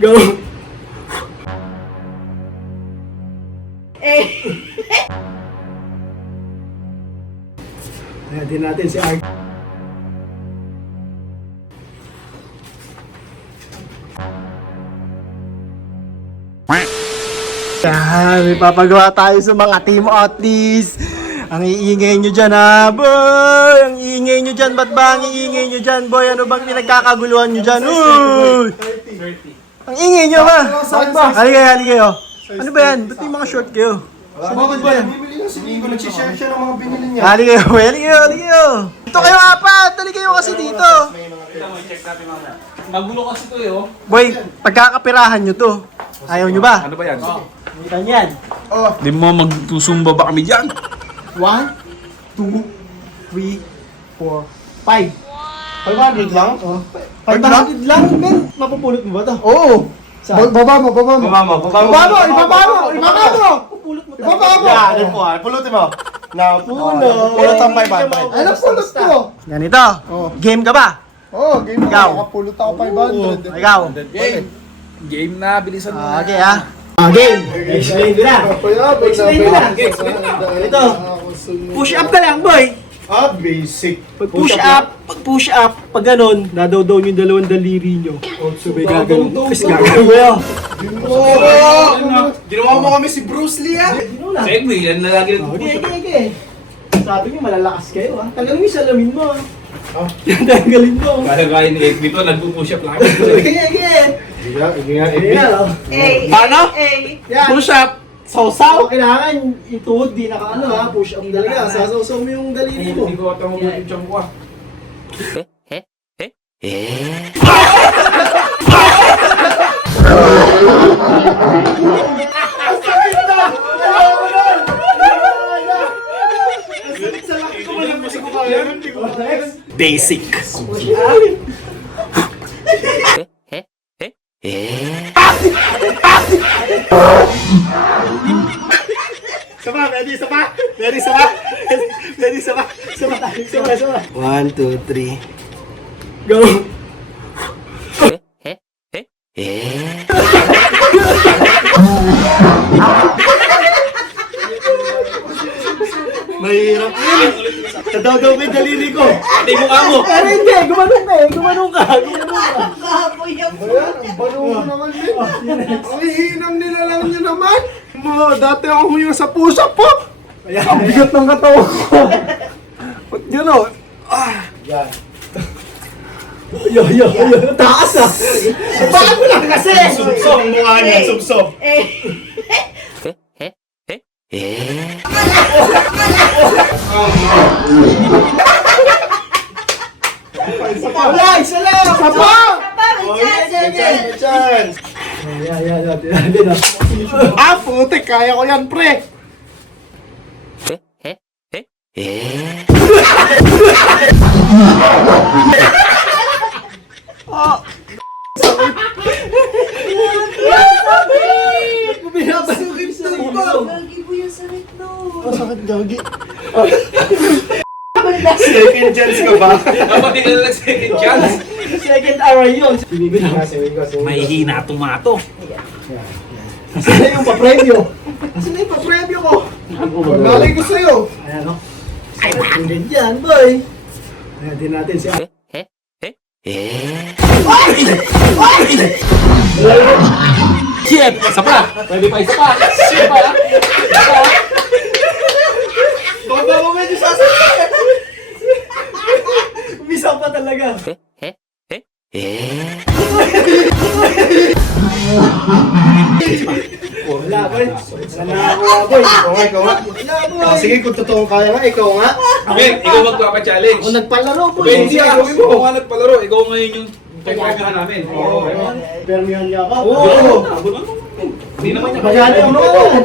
Go! Ayan din natin si Art. Yan, may papagawa tayo sa mga team athletes. Ang iingay nyo dyan ha, boy! Ang iingay nyo dyan, ba't ba ang iingay nyo dyan, boy? Ano bang pinagkakaguluhan nyo dyan? Uy! 30. Ang ingay nyo ba? Halika kayo. Ano ba yan? Ba't yung mga short kayo? Bakit ba yan? Bibili nga si Nico, nagsishare siya ng mga binili niya. Halika kayo. Dito kayo apat, halika kayo kasi dito. Magulo kasi to eh, oh. Boy, pagkakapirahan nyo to. Ayaw nyo ba? Ano ba yan? Kita nyo yan. Di mo magsusumba ba kami dyan? 1, 2, 3, 4, 5. 500 lang? 500 lang, men. Mapupulot mo ba to? Oo. Saan? Baba mo. Ibaba mo. Pupulot mo Ibaba mo. Yan, Pulutin mo. Napulot. Pulot ang 500. Ano pulot ko? Ganito. Game ka ba? Oo, game mo. Ikaw. Nakapulot ako 500. Ikaw. Game na, bilisan mo. Okay game. Explain ko na. Explain ko na. Ito. Push up ka lang, boy. Basic. Pag push up, pag ganun, nadaw-daw yung dalawang daliri nyo. So may gagawin. Tapos gagawin mo yun. Ginawa mo kami si Bruce Lee ah. Segway, yan na lagi ng Okay. Sabi nyo, malalakas kayo ha. Tagalin mo yung salamin mo ha. Tagalin mo. Kada gaya ni Ed dito, nagpupush up lang. Okay. Paano? Push up. Sausaw. Kailangan ituhod, di nakaano ha. Push up talaga. Sasawsaw mo yung daliri mo. Hindi ko ata mo yung tiyan ko ah. Basic. Sama. 1, 2, 3. Go! Mahirap yun. Tadaw-daw ko yung daliri ko. Hindi mo kamo. Pero hindi, gumanong ka. Ayan, ang balo mo naman din. Ang hihinang nilalang niyo naman. Dati ako huminga sa push-up po. Ang bigat ng katawan ko. Ba't yun o? Yo. Taas ah. Bakit mo lang kasi? Subsob, mukha niya, subsob. Wala, isa lang. Sapa! Chance. Yan. Putik, kaya ko yan, pre. Binabasugin sa mo. Gagi po yung sakit no. Sakit gagi. Second chance ka ba? Kapag hindi ka na second chance. Second hour yun. May hina tomato. Asan na yung pa-premyo? Asan na yung pa-premyo ko? Malay ko sa'yo. Ayan o. Din dyan, boy. Ayan din natin si Art. Shit! Isa pa! Pwede pa, isa pa! Baba mo medyo sasakit. Umisaw pa talaga. Wala, boy. Wala ako, boy. Ikaw nga. Sige, kung totoong kaya nga, ikaw nga. Okay, ikaw magpapa-challenge. Ako nagpalaro, boy. Hindi, ikaw nga nagpalaro. Ikaw ngayon yung pag-premyahan namin. Permihan niya ako. Oo! Hindi naman niya Magyari ako naman.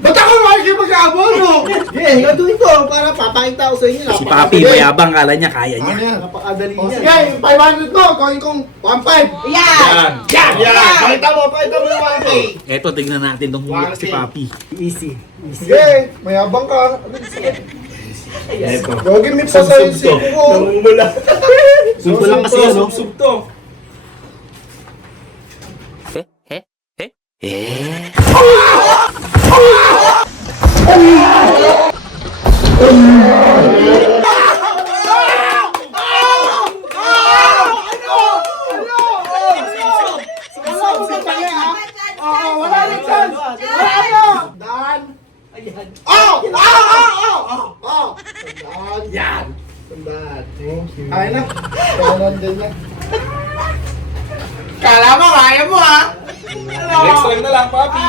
Ba't ako makikipag-abono? Okay, gagawin ko para papakita ko sa inyo. Si Papi, mayabang kala niya, kaya niya. Napakadali niya. Sige, yung 500 mo, gawin kong 1.5. Yan! Yan! Pakita mo yung 1K. Eto, tignan natin itong hulak si Papi. Easy. Sige, mayabang ka. Ito. Gagi, may patay si ko. Namumula. Sumpo lang kasi ano. Sub to. Wala na chance! Wala na! Dan! Ayan. Oh! Dan! Yan! Dan! Kaya na. Kanan din na. Kala mo, kaya mo ha? Next time na lang, papi.